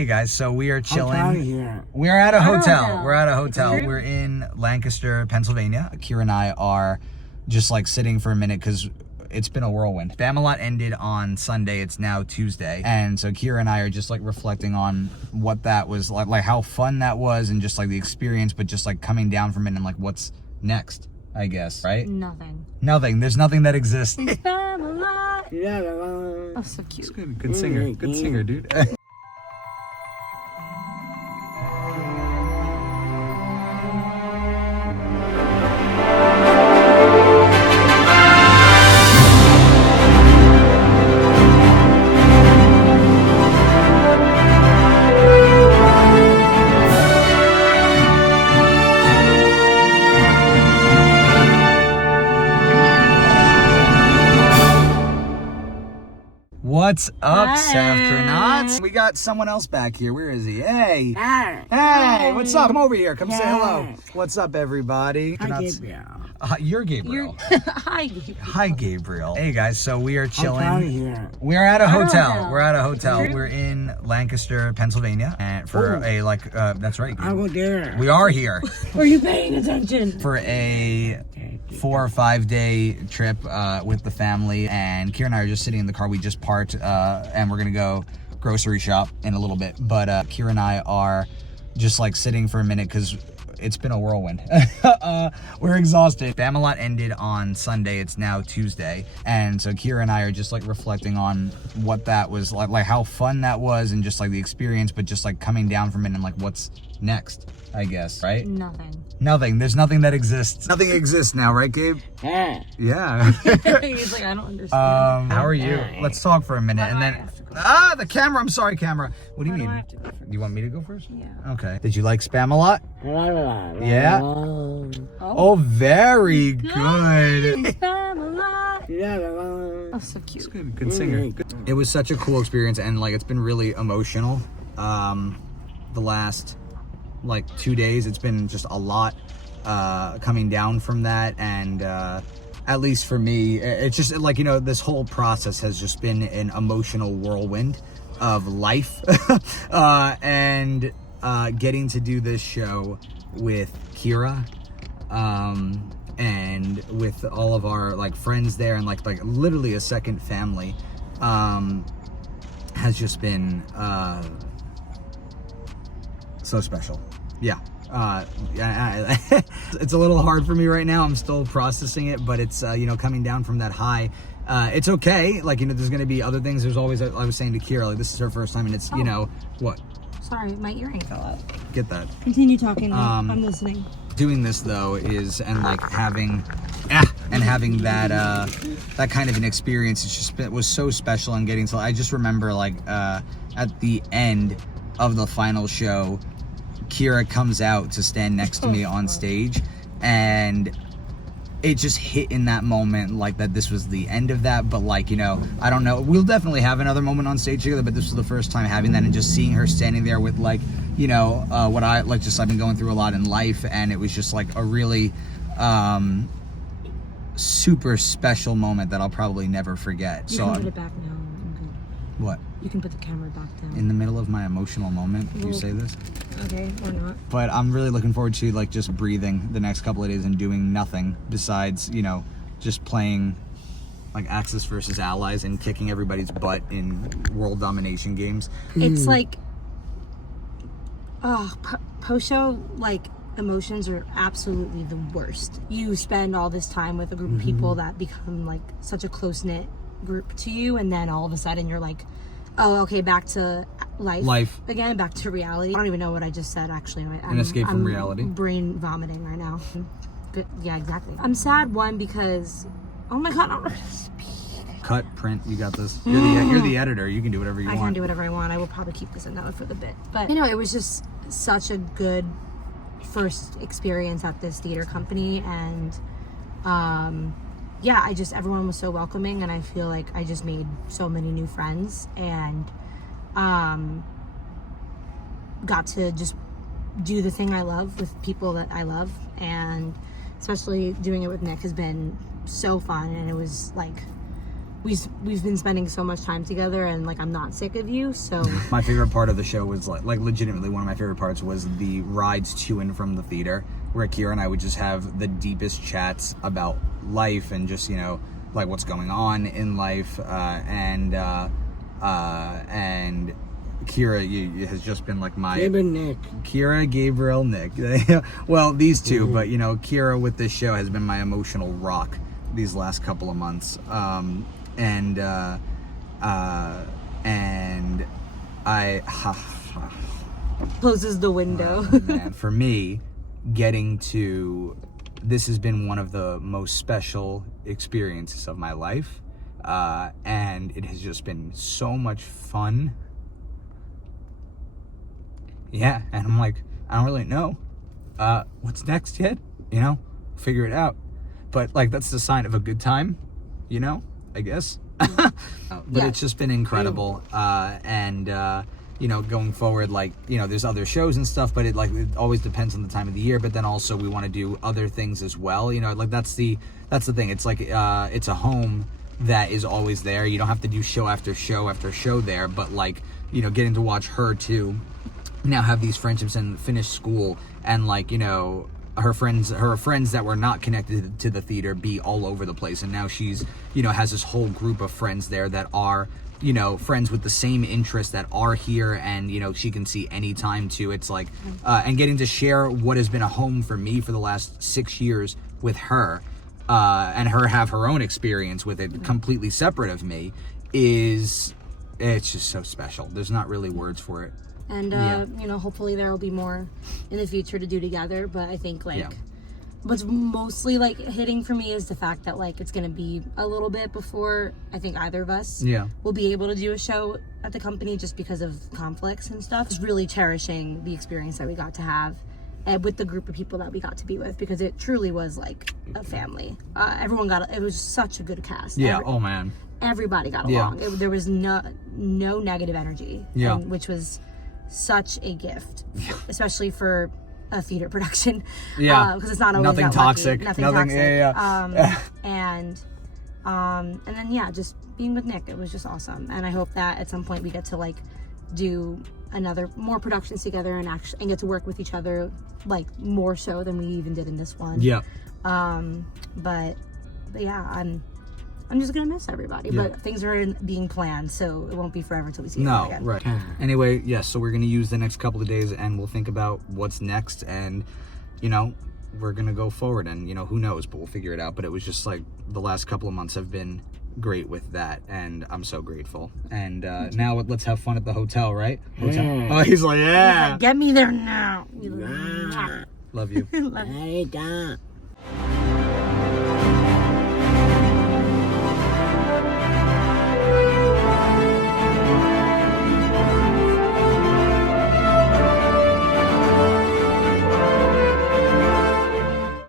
Hey guys, so we are chilling. Here. We're at a hotel. We're at a hotel. We're in Lancaster, Pennsylvania. Kira and I are just like sitting for a minute because it's been a whirlwind. Spamalot ended on Sunday. It's now Tuesday. And so Kira and I are just like reflecting on what that was like how fun that was and just like the experience, but just like coming down from it and like what's next, I guess, right? Nothing. Nothing. There's nothing that exists. Spamalot. Yeah. Oh, so cute. It's good. Good singer. Good singer, dude. What's up, Saftronauts? We got someone else back here. Where is he? Hey. Hey, what's up? Come over here. Come say hello. What's up, everybody? Hi, Gabriel. You're Gabriel. Hi, Gabriel. Hi, Gabriel. Hey, guys, so we are chilling. Here. We're at a hotel. We're at a hotel. We're in Lancaster, Pennsylvania. And for that's right. I'll go there. We are here. Are you paying attention? For a 4 or 5 day trip with the family, and Kira and I are just sitting in the car. We just parked and we're gonna go grocery shop in a little bit, but Kira and I are just like sitting for a minute because it's been a whirlwind. We're exhausted. Spamalot ended on Sunday. It's now Tuesday, and so Kira and I are just like reflecting on what that was like how fun that was and just like the experience, but just like coming down from it and like what's next, I guess, right? Nothing. Nothing. There's nothing that exists. Nothing exists now, right, Gabe? Yeah. Yeah. He's like, I don't understand. How are you? Let's talk for a minute, and then the camera. I'm sorry, camera. What do you mean? I have to go first? You want me to go first? Yeah. Okay. Did you like Spamalot? Yeah. Oh, very good. Spamalot. Yeah. Oh, so cute. It's good. Good singer. It was such a cool experience, and like it's been really emotional. The last like 2 days, it's been just a lot coming down from that, and at least for me, it's just like, you know, this whole process has just been an emotional whirlwind of life. And getting to do this show with Kira and with all of our like friends there and like literally a second family has just been so special. Yeah. It's a little hard for me right now. I'm still processing it, but it's you know, coming down from that high. It's okay. Like, you know, there's going to be other things. There's always, I was saying to Kira, like, this is her first time, and it's, you know, what? Sorry, my earring fell out. Get that. Continue talking. I'm listening. Doing this though is, and like having that that kind of an experience, it's just it was so special. And getting to, I just remember like at the end of the final show, Kira comes out to stand next to me on stage, and it just hit in that moment like that this was the end of that. But like, you know, I don't know, we'll definitely have another moment on stage together, but this was the first time having that, and just seeing her standing there with like, you know, what I like, just I've been going through a lot in life, and it was just like a really super special moment that I'll probably never forget. You can put it back now. I'm good. What? You can put the camera back down. In the middle of my emotional moment, you say this? Okay, or not. But I'm really looking forward to like just breathing the next couple of days and doing nothing besides, you know, just playing like Axis versus Allies and kicking everybody's butt in world domination games. It's like, post-show, like, emotions are absolutely the worst. You spend all this time with a group of people that become like such a close-knit group to you, and then all of a sudden you're like, oh, okay, back to life again, back to reality. I don't even know what I just said, actually. An escape from reality. Brain vomiting right now. But yeah, exactly. I'm sad, one, because, oh my god, I don't know how to speak. Cut, print, you got this. You're the editor, you can do whatever you want. I can do whatever I want. I will probably keep this in note for the bit. But, you know, it was just such a good first experience at this theater company, and yeah, everyone was so welcoming, and I feel like I just made so many new friends, and got to just do the thing I love with people that I love, and especially doing it with Nick has been so fun. And it was like we've been spending so much time together, and like I'm not sick of you. So my favorite part of the show was like legitimately one of my favorite parts was the rides to and from the theater, where Kira and I would just have the deepest chats about life and just, you know, like what's going on in life, and Kira has just been like my Kira, Gabriel, Nick. Well, these two, but you know, Kira with this show has been my emotional rock these last couple of months. And I closes the window. Man, for me, this has been one of the most special experiences of my life, and it has just been so much fun. Yeah, and I'm like, I don't really know what's next yet, you know, figure it out. But like, that's the sign of a good time, you know, I guess. But Yeah. it's just been incredible. And you know, going forward, like, you know, there's other shows and stuff, but it always depends on the time of the year. But then also we want to do other things as well. You know, like that's the thing. It's like, it's a home that is always there. You don't have to do show after show after show there, but like, you know, getting to watch her too now have these friendships and finish school, and like, you know, her friends that were not connected to the theater be all over the place, and now she's, you know, has this whole group of friends there that are, you know, friends with the same interests that are here, and you know, she can see anytime too. It's like and getting to share what has been a home for me for the last 6 years with her, and her have her own experience with it completely separate of me, it's just so special. There's not really words for it. And, you know, hopefully there will be more in the future to do together. But I think, like, what's mostly, like, hitting for me is the fact that, like, it's going to be a little bit before I think either of us will be able to do a show at the company just because of conflicts and stuff. Just really cherishing the experience that we got to have with the group of people that we got to be with, because it truly was, like, a family. It was such a good cast. Yeah, oh, man. Everybody got along. There was no negative energy, which was such a gift, especially for a theater production, because it's not always nothing that toxic, nothing toxic. And then just being with Nick, it was just awesome, and I hope that at some point we get to like do more productions together and get to work with each other, like more so than we even did in this one. But yeah, I'm just gonna miss everybody, but things are being planned, so it won't be forever until we see each other again. Right. Anyway, yes, so we're gonna use the next couple of days, and we'll think about what's next, and you know, we're gonna go forward, and you know, who knows, but we'll figure it out. But it was just like the last couple of months have been great with that, and I'm so grateful. And now let's have fun at the hotel, right? Oh, he's like, Get me there now. Love you. Love you.